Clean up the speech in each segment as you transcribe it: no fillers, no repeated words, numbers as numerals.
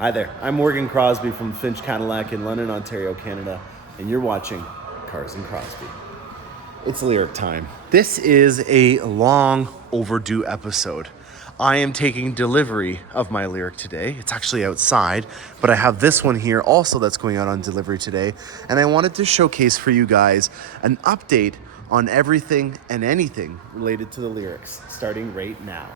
Hi there, I'm Mcrosbie from Finch Cadillac in London, Ontario, Canada, and you're watching Cars and Crosby. It's Lyriq time. This is a long overdue episode. I am taking delivery of my Lyriq today. It's actually outside, but I have this one here also that's going out on delivery today, and I wanted to showcase for you guys an update on everything and anything related to the Lyriqs, starting right now.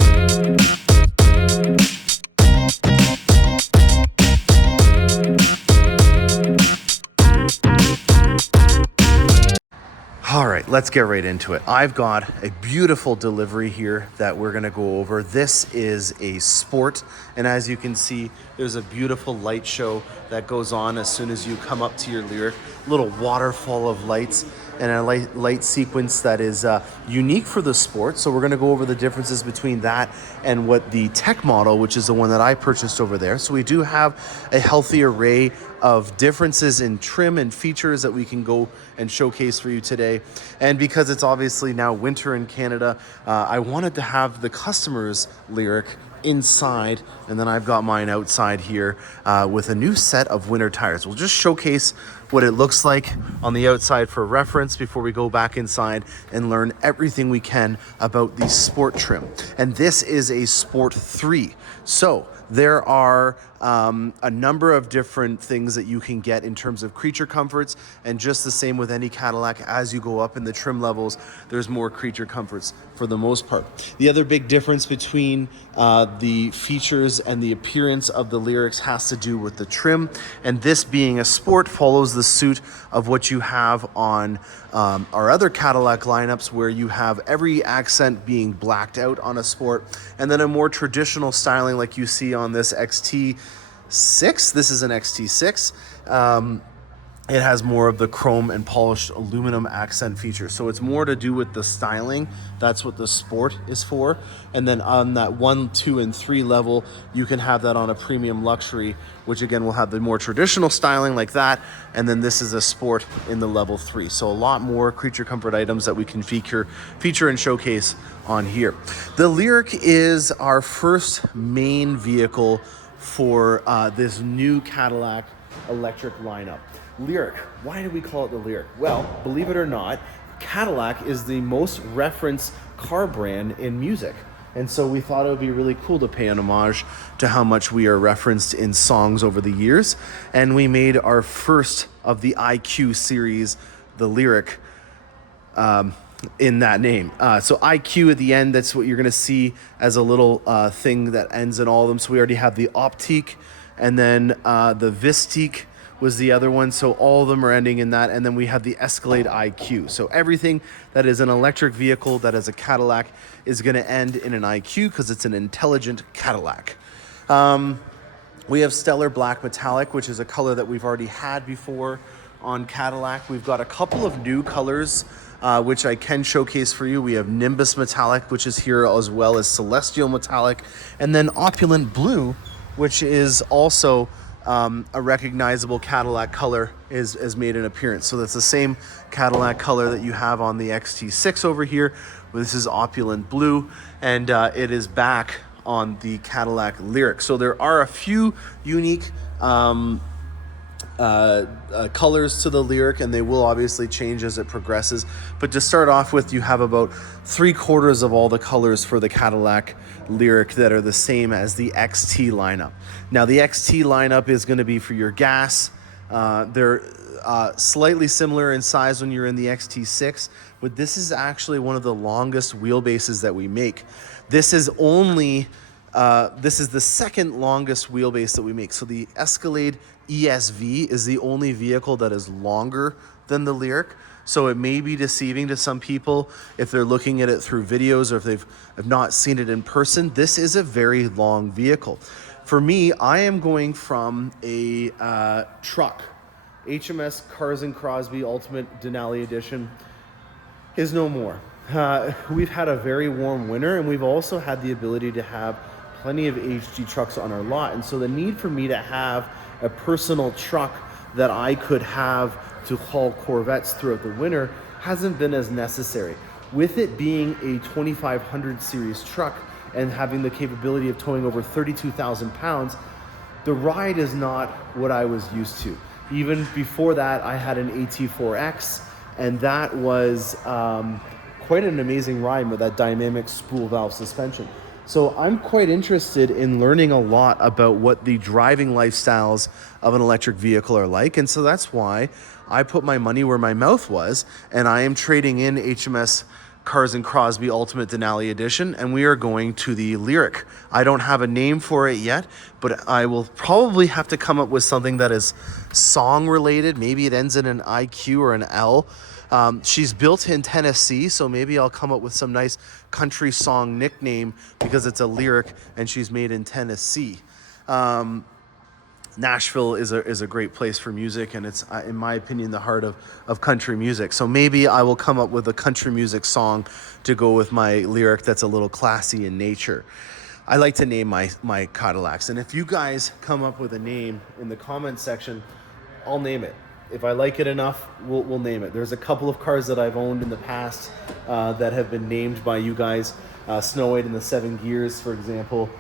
All right, let's get right into it. I've got a beautiful delivery here that we're gonna go over. This is a Sport, and as you can see, there's a beautiful light show that goes on as soon as you come up to your Lyriq. Little waterfall of lights and a light sequence that is unique for the Sport. So we're gonna go over the differences between that and what the Tech model, which is the one that I purchased over there. So we do have a healthy array of differences in trim and features that we can go and showcase for you today. And because it's obviously now winter in Canada, I wanted to have the customer's Lyriq inside, and then I've got mine outside here with a new set of winter tires. We'll just showcase what it looks like on the outside for reference before we go back inside and learn everything we can about the Sport trim. And this is a Sport 3. So there are a number of different things that you can get in terms of creature comforts, and just the same with any Cadillac, as you go up in the trim levels, there's more creature comforts for the most part. The other big difference between the features and the appearance of the Lyriqs has to do with the trim, and this being a Sport follows the suit of what you have on our other Cadillac lineups, where you have every accent being blacked out on a Sport, and then a more traditional styling like you see on this XT6. This is an XT6. It has more of the chrome and polished aluminum accent feature. So it's more to do with the styling. That's what the Sport is for. And then on that 1, 2, and 3 level, you can have that on a premium luxury, which again will have the more traditional styling like that. And then this is a Sport in the level 3. So a lot more creature comfort items that we can feature and showcase on here. The Lyriq is our first main vehicle for this new Cadillac electric lineup. Lyriq, why do we call it the Lyriq? Well, believe it or not, Cadillac is the most referenced car brand in music. And so we thought it would be really cool to pay an homage to how much we are referenced in songs over the years. And we made our first of the IQ series, the Lyriq, in that name. So IQ at the end, that's what you're gonna see as a little thing that ends in all of them. So we already have the Optique, and then the Vistique was the other one. So all of them are ending in that. And then we have the Escalade IQ. So everything that is an electric vehicle that is a Cadillac is gonna end in an IQ because it's an intelligent Cadillac. We have Stellar Black Metallic, which is a color that we've already had before on Cadillac. We've got a couple of new colors which I can showcase for you. We have Nimbus Metallic, which is here, as well as Celestial Metallic, and then Opulent Blue, which is also a recognizable Cadillac color, is made an appearance. So that's the same Cadillac color that you have on the XT6 over here. This is Opulent Blue, and it is back on the Cadillac Lyriq. So there are a few unique colors to the Lyriq, and they will obviously change as it progresses. But to start off with, you have about 3/4 of all the colors for the Cadillac Lyriq that are the same as the XT lineup. Now the XT lineup is going to be for your gas. They're slightly similar in size when you're in the XT6, but this is actually one of the longest wheelbases that we make. This is the second longest wheelbase that we make. So the Escalade ESV is the only vehicle that is longer than the Lyriq. So it may be deceiving to some people if they're looking at it through videos or if they've not seen it in person. This is a very long vehicle. For me, I am going from a truck. HMS Cars and Crosby Ultimate Denali Edition is no more. We've had a very warm winter, and we've also had the ability to have plenty of HG trucks on our lot. And so the need for me to have a personal truck that I could have to haul Corvettes throughout the winter hasn't been as necessary. With it being a 2500 series truck and having the capability of towing over 32,000 pounds, the ride is not what I was used to. Even before that, I had an AT4X, and that was quite an amazing ride with that dynamic spool valve suspension. So I'm quite interested in learning a lot about what the driving lifestyles of an electric vehicle are like. And so that's why I put my money where my mouth was, and I am trading in HMS Cars and Crosby Ultimate Denali Edition, and we are going to the Lyriq. I don't have a name for it yet, but I will probably have to come up with something that is song related. Maybe it ends in an IQ or an L. She's built in Tennessee, so maybe I'll come up with some nice country song nickname because it's a Lyriq and she's made in Tennessee. Nashville is a great place for music, and it's, in my opinion, the heart of country music. So maybe I will come up with a country music song to go with my Lyriq that's a little classy in nature. I like to name my Cadillacs, and if you guys come up with a name in the comment section, I'll name it. If I like it enough, we'll name it. There's a couple of cars that I've owned in the past that have been named by you guys. Snow White in the 7 Gears, for example,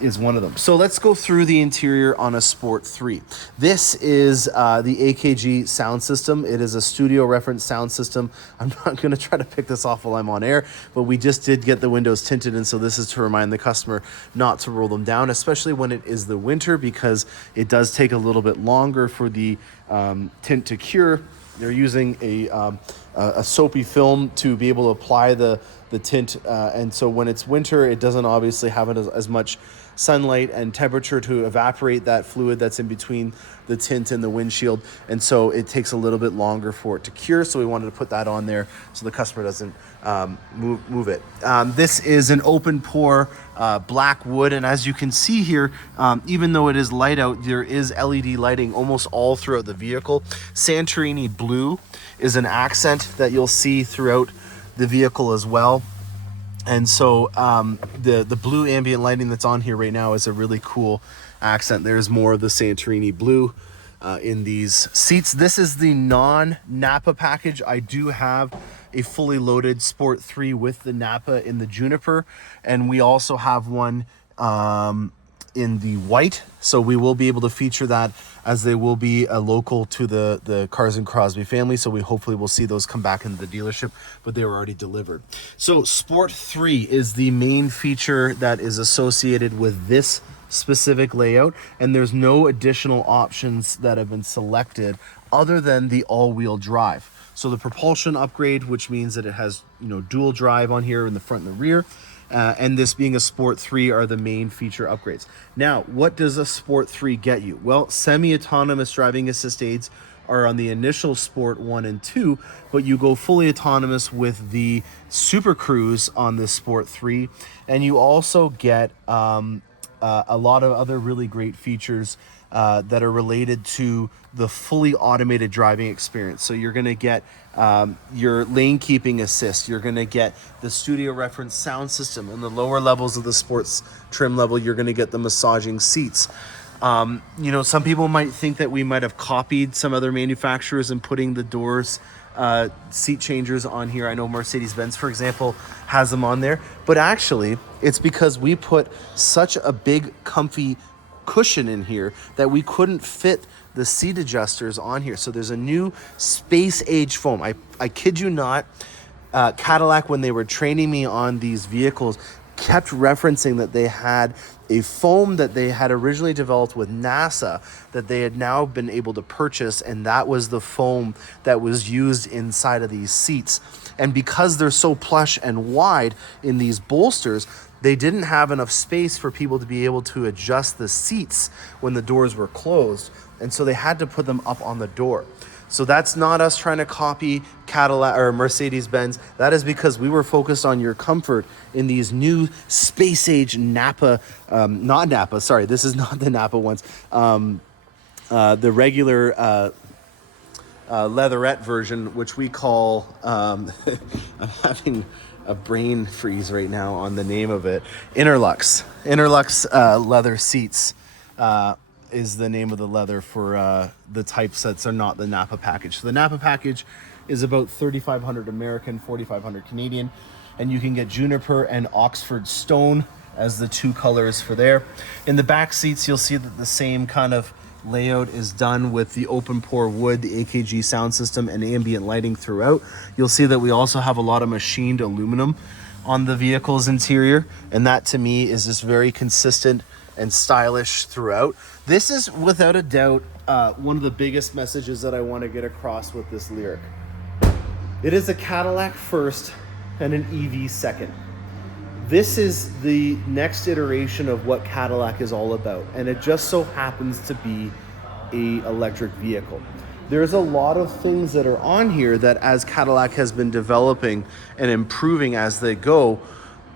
is one of them. So let's go through the interior on a Sport 3. This is the AKG sound system. It is a studio reference sound system. I'm not going to try to pick this off while I'm on air, but we just did get the windows tinted, and so this is to remind the customer not to roll them down, especially when it is the winter, because it does take a little bit longer for the tint to cure. They're using a soapy film to be able to apply the tint, and so when it's winter, it doesn't obviously have as much sunlight and temperature to evaporate that fluid that's in between the tint and the windshield, and so it takes a little bit longer for it to cure. So we wanted to put that on there so the customer doesn't move it. This is an open pore black wood, and as you can see here, even though it is light out, there is LED lighting almost all throughout the vehicle. Santorini blue is an accent that you'll see throughout the vehicle as well. And so the blue ambient lighting that's on here right now is a really cool accent. There's more of the Santorini blue in these seats. This is the non-Napa package. I do have a fully loaded Sport 3 with the Napa in the Juniper, and we also have one in the white, so we will be able to feature that, as they will be a local to the Cars and Crosby family, so we hopefully will see those come back into the dealership, but they were already delivered. So Sport 3 is the main feature that is associated with this specific layout, and there's no additional options that have been selected other than the all-wheel drive. So the propulsion upgrade, which means that it has, dual drive on here in the front and the rear, and this being a Sport 3 are the main feature upgrades. Now, what does a Sport 3 get you? Well, semi-autonomous driving assist aids are on the initial Sport 1 and 2, but you go fully autonomous with the Super Cruise on the Sport 3, and you also get a lot of other really great features that are related to the fully automated driving experience. So you're going to get your lane keeping assist. You're going to get the studio reference sound system. In the lower levels of the sports trim level, you're going to get the massaging seats. Some people might think that we might have copied some other manufacturers in putting the doors seat changers on here. I know Mercedes-Benz, for example, has them on there, but actually it's because we put such a big comfy cushion in here that we couldn't fit the seat adjusters on here. So there's a new space age foam. I kid you not, Cadillac, when they were training me on these vehicles, kept referencing that they had a foam that they had originally developed with NASA that they had now been able to purchase, and that was the foam that was used inside of these seats. And because they're so plush and wide in these bolsters, they didn't have enough space for people to be able to adjust the seats when the doors were closed, and so they had to put them up on the door. So that's not us trying to copy Cadillac or Mercedes-Benz. That is because we were focused on your comfort in these new space age Napa, not Napa, sorry, this is not the Napa ones. The regular leatherette version, which we call, I'm having a brain freeze right now on the name of it, Interlux leather seats. Is the name of the leather for the typesets are not the Napa package. So the Napa package is about $3,500 American, $4,500 Canadian, and you can get Juniper and Oxford Stone as the two colors for there. In the back seats, you'll see that the same kind of layout is done with the open pore wood, the AKG sound system, and ambient lighting throughout. You'll see that we also have a lot of machined aluminum on the vehicle's interior, and that to me is just very consistent and stylish throughout. This is without a doubt one of the biggest messages that I want to get across with this Lyriq. It is a Cadillac first and an EV second. This is the next iteration of what Cadillac is all about, and it just so happens to be an electric vehicle. There's a lot of things that are on here that, as Cadillac has been developing and improving as they go,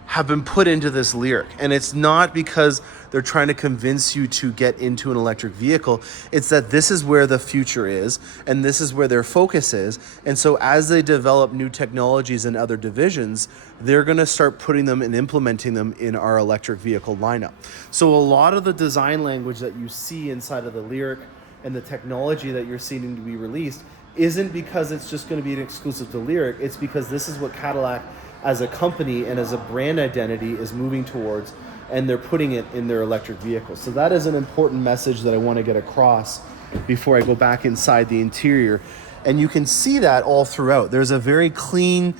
have been put into this Lyriq. And it's not because they're trying to convince you to get into an electric vehicle. It's that this is where the future is, and this is where their focus is. And so as they develop new technologies in other divisions, they're gonna start putting them and implementing them in our electric vehicle lineup. So a lot of the design language that you see inside of the Lyriq and the technology that you're seeing to be released isn't because it's just gonna be an exclusive to Lyriq. It's because this is what Cadillac as a company and as a brand identity is moving towards, and they're putting it in their electric vehicles. So that is an important message that I want to get across before I go back inside the interior. And you can see that all throughout. There's a very clean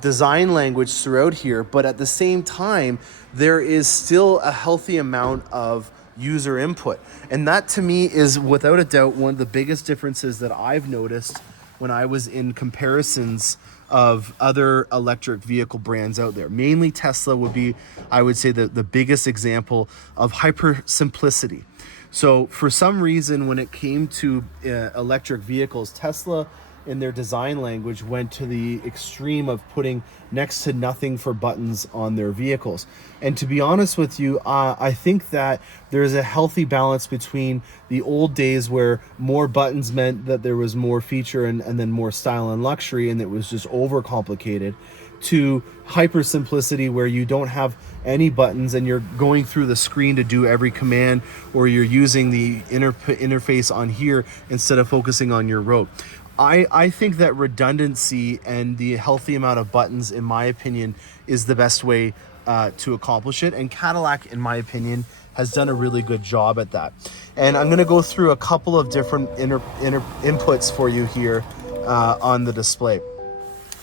design language throughout here, but at the same time, there is still a healthy amount of user input. And that to me is without a doubt one of the biggest differences that I've noticed when I was in comparisons of other electric vehicle brands out there. Mainly Tesla would be, I would say, the biggest example of hyper simplicity. So for some reason, when it came to electric vehicles, Tesla in their design language went to the extreme of putting next to nothing for buttons on their vehicles. And to be honest with you, I think that there's a healthy balance between the old days where more buttons meant that there was more feature and then more style and luxury, and it was just overcomplicated, to hyper simplicity where you don't have any buttons and you're going through the screen to do every command, or you're using the interface on here instead of focusing on your road. I think that redundancy and the healthy amount of buttons, in my opinion, is the best way to accomplish it. And Cadillac, in my opinion, has done a really good job at that. And I'm gonna go through a couple of different inputs for you here on the display.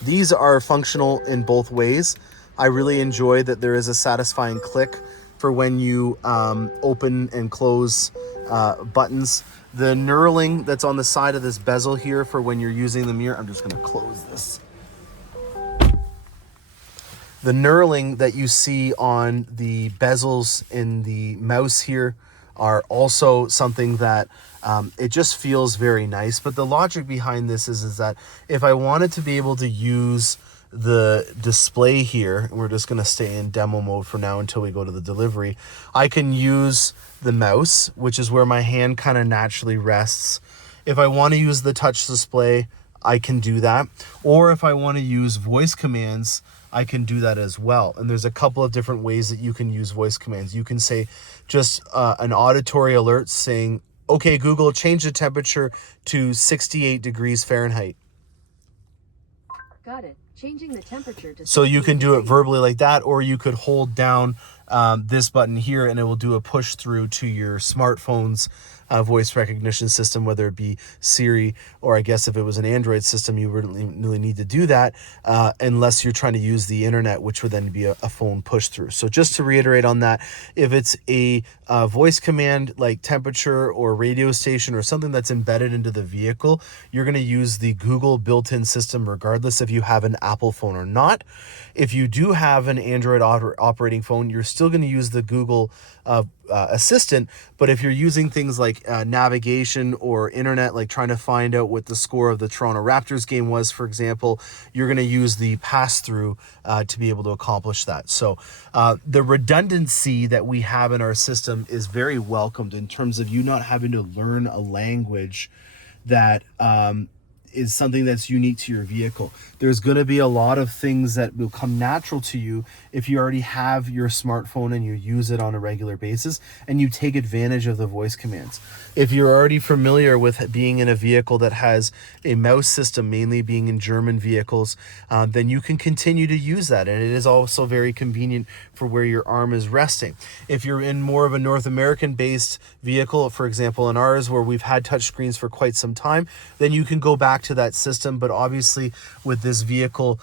These are functional in both ways. I really enjoy that there is a satisfying click for when you open and close buttons. The knurling that's on the side of this bezel here for when you're using the mirror, I'm just gonna close this. The knurling that you see on the bezels in the mouse here are also something that it just feels very nice. But the logic behind this is that if I wanted to be able to use the display here, and we're just going to stay in demo mode for now until we go to the delivery, I can use the mouse, which is where my hand kind of naturally rests. If I want to use the touch display, I can do that. Or if I want to use voice commands, I can do that as well. And there's a couple of different ways that you can use voice commands. You can say just an auditory alert saying, okay, Google, change the temperature to 68 degrees Fahrenheit. Got it. Changing the temperature to... So you can do it verbally like that, or you could hold down this button here and it will do a push through to your smartphone's voice recognition system, whether it be Siri, or I guess if it was an Android system, you wouldn't really need to do that unless you're trying to use the internet, which would then be a phone push through. So just to reiterate on that, if it's a voice command like temperature or radio station or something that's embedded into the vehicle, you're going to use the Google built-in system regardless if you have an Apple phone or not. If you do have an Android operating phone, you're still going to use the Google Assistant. But if you're using things like navigation or internet, like trying to find out what the score of the Toronto Raptors game was, for example, you're going to use the pass-through to be able to accomplish that. So the redundancy that we have in our system is very welcomed in terms of you not having to learn a language that is something that's unique to your vehicle. There's going to be a lot of things that will come natural to you if you already have your smartphone and you use it on a regular basis and you take advantage of the voice commands. If you're already familiar with being in a vehicle that has a mouse system, mainly being in German vehicles, then you can continue to use that. And it is also very convenient for where your arm is resting. If you're in more of a North American based vehicle, for example, in ours, where we've had touchscreens for quite some time, then you can go back to that system. But obviously with this vehicle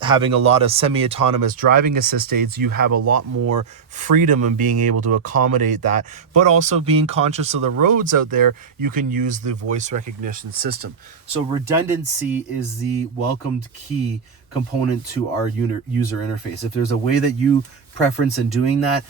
having a lot of semi-autonomous driving assist aids, you have a lot more freedom in being able to accommodate that, but also being conscious of the roads out there, you can use the voice recognition system. So redundancy is the welcomed key component to our user interface. If there's a way that you preference in doing that,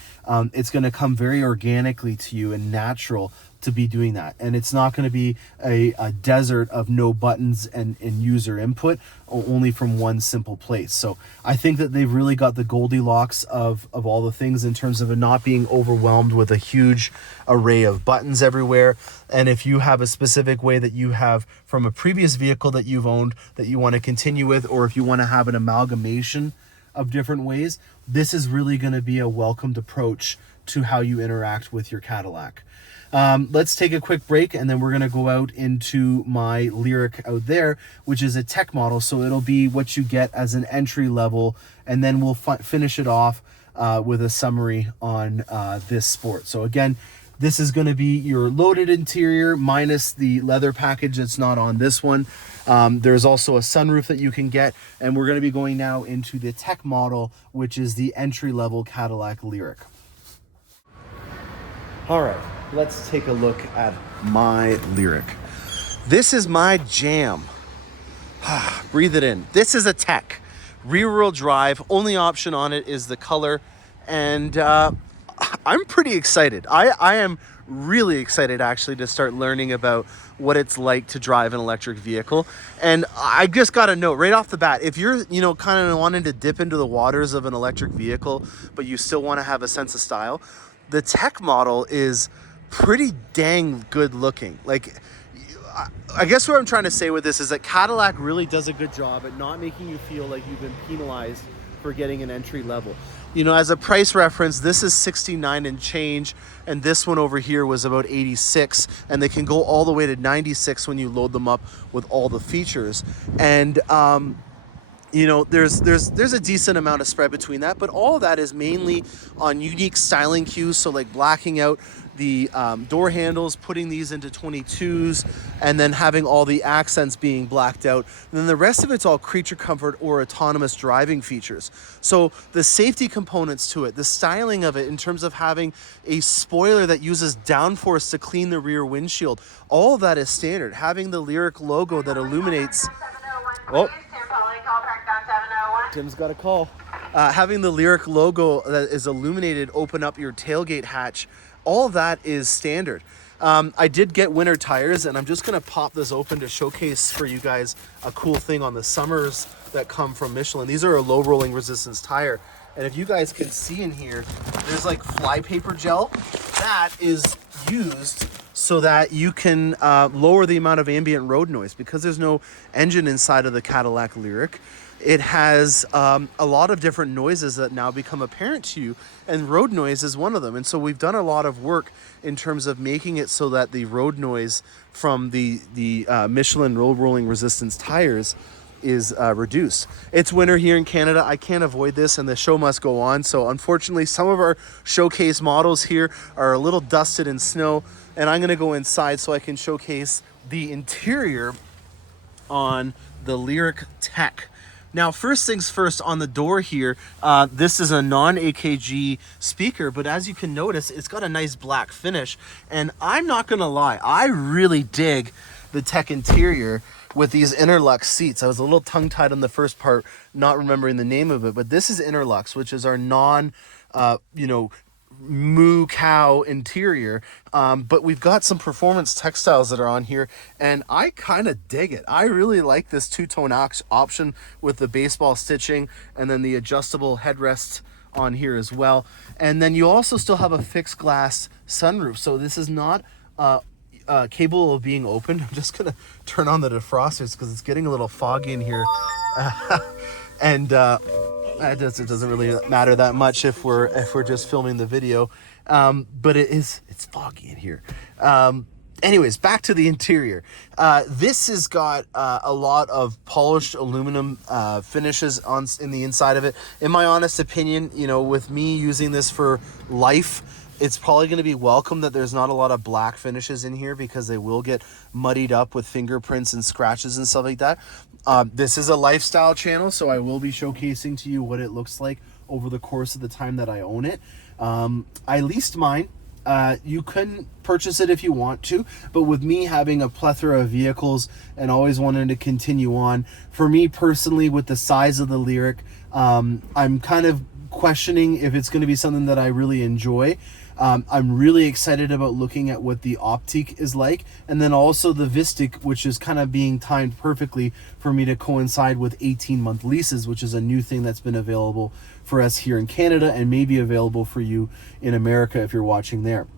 it's going to come very organically to you and natural to be doing that. And it's not going to be a desert of no buttons and user input, only from one simple place. So I think that they've really got the Goldilocks of all the things in terms of it not being overwhelmed with a huge array of buttons everywhere. And if you have a specific way that you have from a previous vehicle that you've owned that you want to continue with, or if you want to have an amalgamation of different ways, this is really going to be a welcomed approach to how you interact with your Cadillac. Let's take a quick break, and then we're going to go out into my Lyriq out there, which is a tech model. So it'll be what you get as an entry level, and then we'll finish it off with a summary on this sport. So again, this is going to be your loaded interior minus the leather package that's not on this one. There's also a sunroof that you can get, and we're going to be going now into the tech model, which is the entry-level Cadillac Lyriq. All right, let's take a look at my Lyriq. This is my jam. Breathe it in. This is a tech. Rear-wheel drive. Only option on it is the color, and I'm pretty excited. I am really excited actually to start learning about what it's like to drive an electric vehicle. And I just got a note right off the bat, if you're, kind of wanting to dip into the waters of an electric vehicle, but you still want to have a sense of style, the tech model is pretty dang good looking. Like, I guess what I'm trying to say with this is that Cadillac really does a good job at not making you feel like you've been penalized for getting an entry level. As a price reference, this is 69 and change, and this one over here was about 86, and they can go all the way to 96 when you load them up with all the features. And there's a decent amount of spread between that, but all of that is mainly on unique styling cues. So like blacking out the door handles, putting these into 22s, and then having all the accents being blacked out. And then the rest of it's all creature comfort or autonomous driving features. So the safety components to it, the styling of it in terms of having a spoiler that uses downforce to clean the rear windshield, all of that is standard. Having the Lyriq logo that illuminates... Oh, Tim's got a call. Having the Lyriq logo that is illuminated open up your tailgate hatch, all of that is standard. I did get winter tires, and I'm just going to pop this open to showcase for you guys a cool thing on the Summers that come from Michelin. These are a low rolling resistance tire. And if you guys can see in here, there's like flypaper gel that is used so that you can lower the amount of ambient road noise, because there's no engine inside of the Cadillac Lyriq. It has a lot of different noises that now become apparent to you, and road noise is one of them. And so we've done a lot of work in terms of making it so that the road noise from the Michelin road rolling resistance tires is reduced. It's winter here in Canada. I can't avoid this, and the show must go on. So unfortunately, some of our showcase models here are a little dusted in snow, and I'm going to go inside so I can showcase the interior on the Lyriq Tech. Now, first things first, on the door here, this is a non-AKG speaker, but as you can notice, it's got a nice black finish. And I'm not gonna lie, I really dig the Tech interior with these Interlux seats. I was a little tongue-tied on the first part, not remembering the name of it, but this is Interlux, which is our moo cow interior, but we've got some performance textiles that are on here, and I kind of dig it. I really like this two-tone option with the baseball stitching and then the adjustable headrest on here as well. And then you also still have a fixed glass sunroof, so this is not capable of being opened. I'm just gonna turn on the defrosters because it's getting a little foggy in here, and it doesn't really matter that much if we're just filming the video, but it's foggy in here. Anyways, back to the interior. This has got a lot of polished aluminum finishes in the inside of it. In my honest opinion, you know, with me using this for life, it's probably going to be welcome that there's not a lot of black finishes in here because they will get muddied up with fingerprints and scratches and stuff like that. This is a lifestyle channel, so I will be showcasing to you what it looks like over the course of the time that I own it. I leased mine. You can purchase it if you want to, but with me having a plethora of vehicles and always wanting to continue on, for me personally, with the size of the Lyriq, I'm kind of questioning if it's going to be something that I really enjoy. I'm really excited about looking at what the Optique is like, and then also the Vistic, which is kind of being timed perfectly for me to coincide with 18-month leases, which is a new thing that's been available for us here in Canada and maybe available for you in America if you're watching there.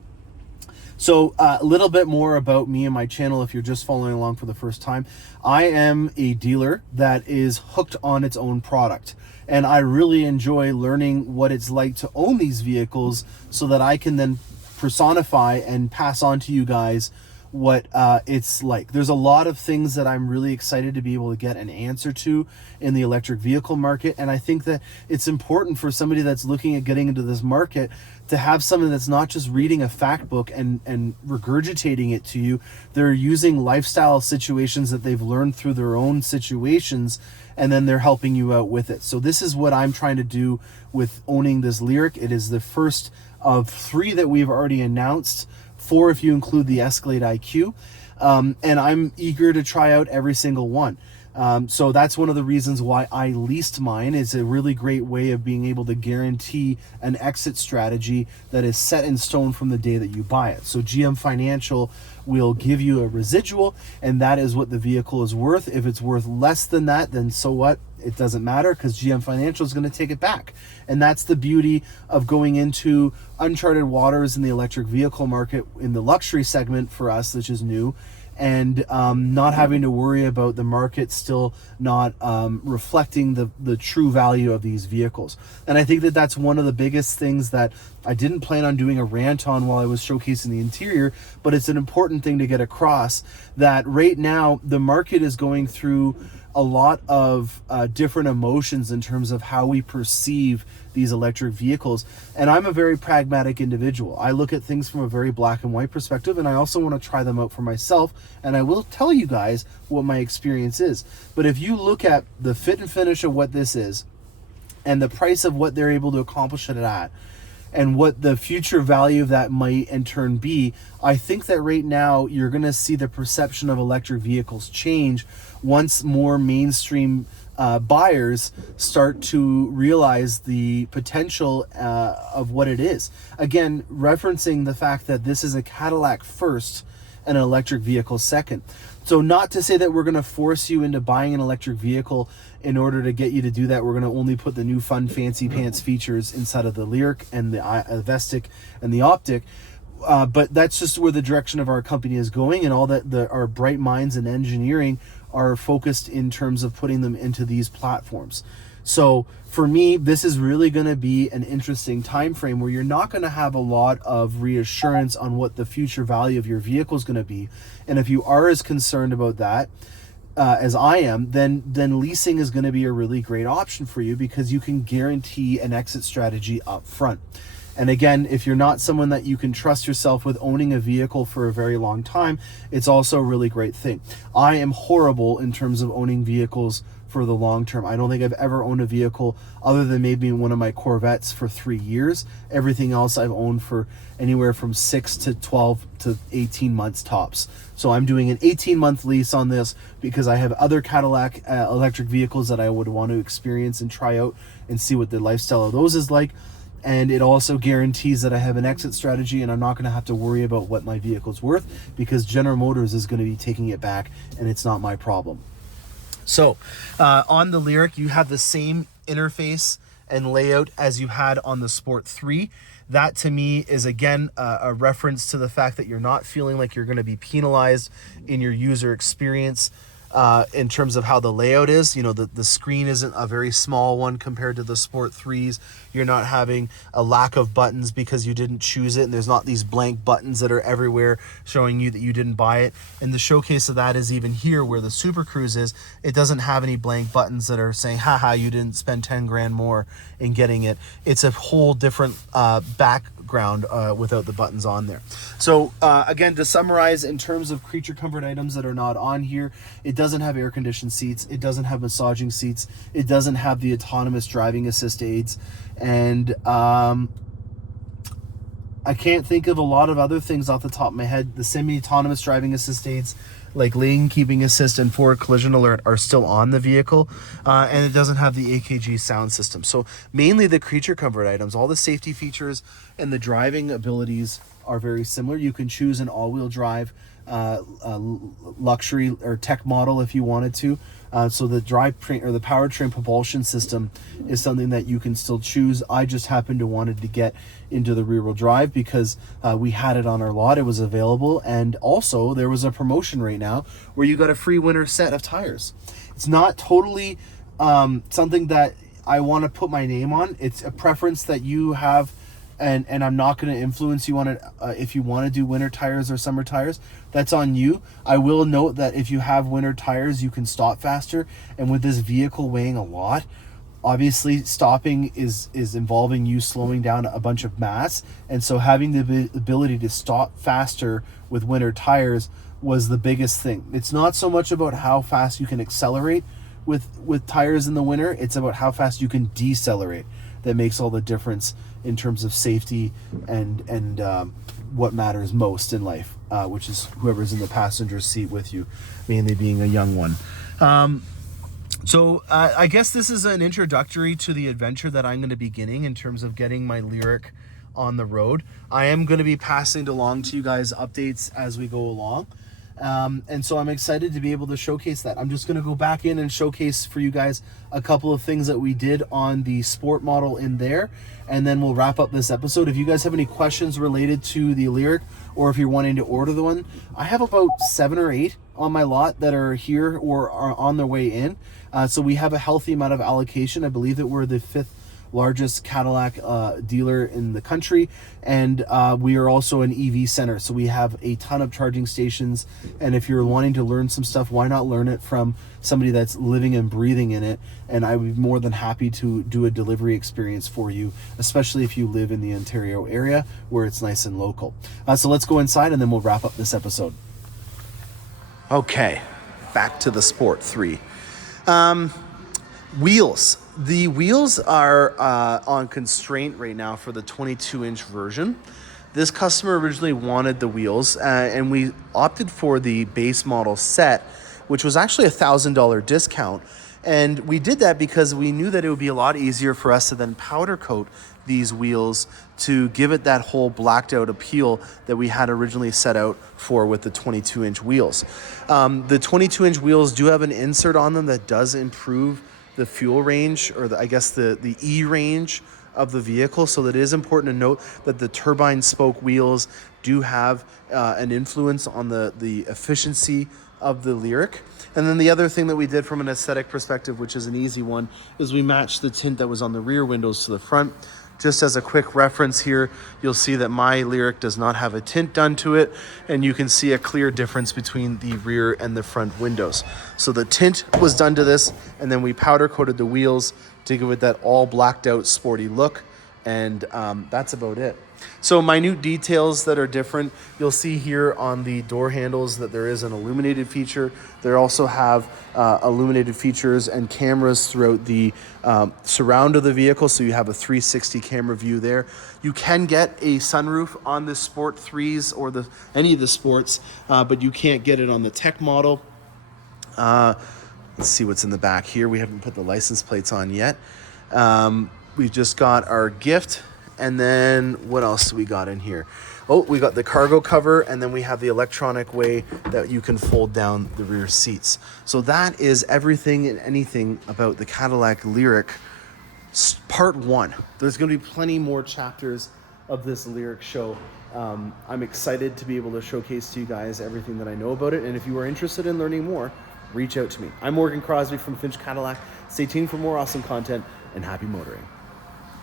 So a little bit more about me and my channel if you're just following along for the first time. I am a dealer that is hooked on its own product, and I really enjoy learning what it's like to own these vehicles so that I can then personify and pass on to you guys what it's like. There's a lot of things that I'm really excited to be able to get an answer to in the electric vehicle market, and I think that it's important for somebody that's looking at getting into this market to have something that's not just reading a fact book and regurgitating it to you. They're using lifestyle situations that they've learned through their own situations, and then they're helping you out with it. So this is what I'm trying to do with owning this Lyriq. It is the first of 3 that we've already announced, 4 if you include the Escalade IQ, and I'm eager to try out every single one. So that's one of the reasons why I leased mine. It's a really great way of being able to guarantee an exit strategy that is set in stone from the day that you buy it. So GM Financial will give you a residual, and that is what the vehicle is worth. If it's worth less than that, then so what? It doesn't matter, because GM Financial is going to take it back. And that's the beauty of going into uncharted waters in the electric vehicle market in the luxury segment for us, which is new, and not having to worry about the market still not reflecting the true value of these vehicles. And I think that that's one of the biggest things that I didn't plan on doing a rant on while I was showcasing the interior, but it's an important thing to get across, that right now the market is going through a lot of different emotions in terms of how we perceive these electric vehicles. And I'm a very pragmatic individual. I look at things from a very black and white perspective, and I also want to try them out for myself, and I will tell you guys what my experience is. But if you look at the fit and finish of what this is, and the price of what they're able to accomplish it at, and what the future value of that might in turn be, I think that right now you're going to see the perception of electric vehicles change once more mainstream buyers start to realize the potential of what it is. Again, referencing the fact that this is a Cadillac first and an electric vehicle second. So not to say that we're going to force you into buying an electric vehicle in order to get you to do that. We're going to only put the new fun fancy pants features inside of the Lyriq and the Vistic and the Optic. But that's just where the direction of our company is going, and all that our bright minds in engineering are focused in terms of putting them into these platforms. So for me, this is really going to be an interesting time frame where you're not going to have a lot of reassurance on what the future value of your vehicle is going to be. And if you are as concerned about that as I am, then leasing is going to be a really great option for you, because you can guarantee an exit strategy up front. And again, if you're not someone that you can trust yourself with owning a vehicle for a very long time, it's also a really great thing. I am horrible in terms of owning vehicles for the long term. I don't think I've ever owned a vehicle other than maybe one of my Corvettes for 3 years. Everything else I've owned for anywhere from 6 to 12 to 18 months tops. So I'm doing an 18-month lease on this because I have other Cadillac electric vehicles that I would want to experience and try out and see what the lifestyle of those is like. And it also guarantees that I have an exit strategy, and I'm not going to have to worry about what my vehicle's worth, because General Motors is going to be taking it back, and it's not my problem. So on the Lyriq, you have the same interface and layout as you had on the Sport 3. That to me is again a reference to the fact that you're not feeling like you're going to be penalized in your user experience. In terms of how the layout is, the screen isn't a very small one compared to the Sport 3s. You're not having a lack of buttons because you didn't choose it, and there's not these blank buttons that are everywhere showing you that you didn't buy it. And the showcase of that is even here where the Super Cruise is. It doesn't have any blank buttons that are saying, haha, you didn't spend 10 grand more in getting it. It's a whole different background without the buttons on there. So again, to summarize, in terms of creature comfort items that are not on here, it doesn't have air conditioned seats, it doesn't have massaging seats, it doesn't have the autonomous driving assist aids, and I can't think of a lot of other things off the top of my head. The semi-autonomous driving assist aids like lane keeping assist and forward collision alert are still on the vehicle, and it doesn't have the AKG sound system. So mainly the creature comfort items, all the safety features and the driving abilities are very similar. You can choose an all-wheel drive luxury or tech model if you wanted to. So the drivetrain or the powertrain propulsion system is something that you can still choose. I just happened to wanted to get into the rear-wheel drive because we had it on our lot. It was available, and also there was a promotion right now where you got a free winter set of tires. It's not totally something that I want to put my name on. It's a preference that you have. And I'm not going to influence you on it. If you want to do winter tires or summer tires, that's on you. I will note that if you have winter tires, you can stop faster. And with this vehicle weighing a lot, obviously stopping is involving you slowing down a bunch of mass. And so having the ability to stop faster with winter tires was the biggest thing. It's not so much about how fast you can accelerate with tires in the winter. It's about how fast you can decelerate. That makes all the difference in terms of safety and what matters most in life, which is whoever's in the passenger seat with you, mainly being a young one. So I guess this is an introductory to the adventure that I'm going to be beginning in terms of getting my Lyriq on the road. I am going to be passing along to you guys updates as we go along. And so I'm excited to be able to showcase that. I'm just going to go back in and showcase for you guys a couple of things that we did on the sport model in there, and then we'll wrap up this episode. If you guys have any questions related to the Lyriq, or if you're wanting to order the one, I have about 7 or 8 on my lot that are here or are on their way in. So we have a healthy amount of allocation. I believe that we're the 5th largest Cadillac dealer in the country, and we are also an EV center, so we have a ton of charging stations. And if you're wanting to learn some stuff, why not learn it from somebody that's living and breathing in it? And I would be more than happy to do a delivery experience for you, especially if you live in the Ontario area where it's nice and local. So let's go inside and then we'll wrap up this episode. Okay, back to the Sport 3. Wheels. The wheels are on constraint right now for the 22-inch version. This customer originally wanted the wheels, and we opted for the base model set, which was actually a $1,000 discount. And we did that because we knew that it would be a lot easier for us to then powder coat these wheels to give it that whole blacked out appeal that we had originally set out for with the 22-inch wheels. The 22-inch wheels do have an insert on them that does improve the fuel range, or the E range of the vehicle. So it is important to note that the turbine spoke wheels do have an influence on the efficiency of the Lyriq. And then the other thing that we did from an aesthetic perspective, which is an easy one, is we matched the tint that was on the rear windows to the front. Just as a quick reference here, you'll see that my Lyriq does not have a tint done to it, and you can see a clear difference between the rear and the front windows. So the tint was done to this, and then we powder coated the wheels to give it that all blacked out sporty look, and that's about it. So minute details that are different, you'll see here on the door handles that there is an illuminated feature. They also have illuminated features and cameras throughout the surround of the vehicle, so you have a 360 camera view there. You can get a sunroof on the Sport 3s or any of the Sports, but you can't get it on the tech model. Let's see what's in the back here. We haven't put the license plates on yet. We've just got our gift. And then what else do we got in here? Oh, we got the cargo cover, and then we have the electronic way that you can fold down the rear seats. So that is everything and anything about the Cadillac Lyriq Part 1. There's going to be plenty more chapters of this Lyriq show. I'm excited to be able to showcase to you guys everything that I know about it. And if you are interested in learning more, reach out to me. I'm Morgan Crosby from Finch Cadillac. Stay tuned for more awesome content, and happy motoring.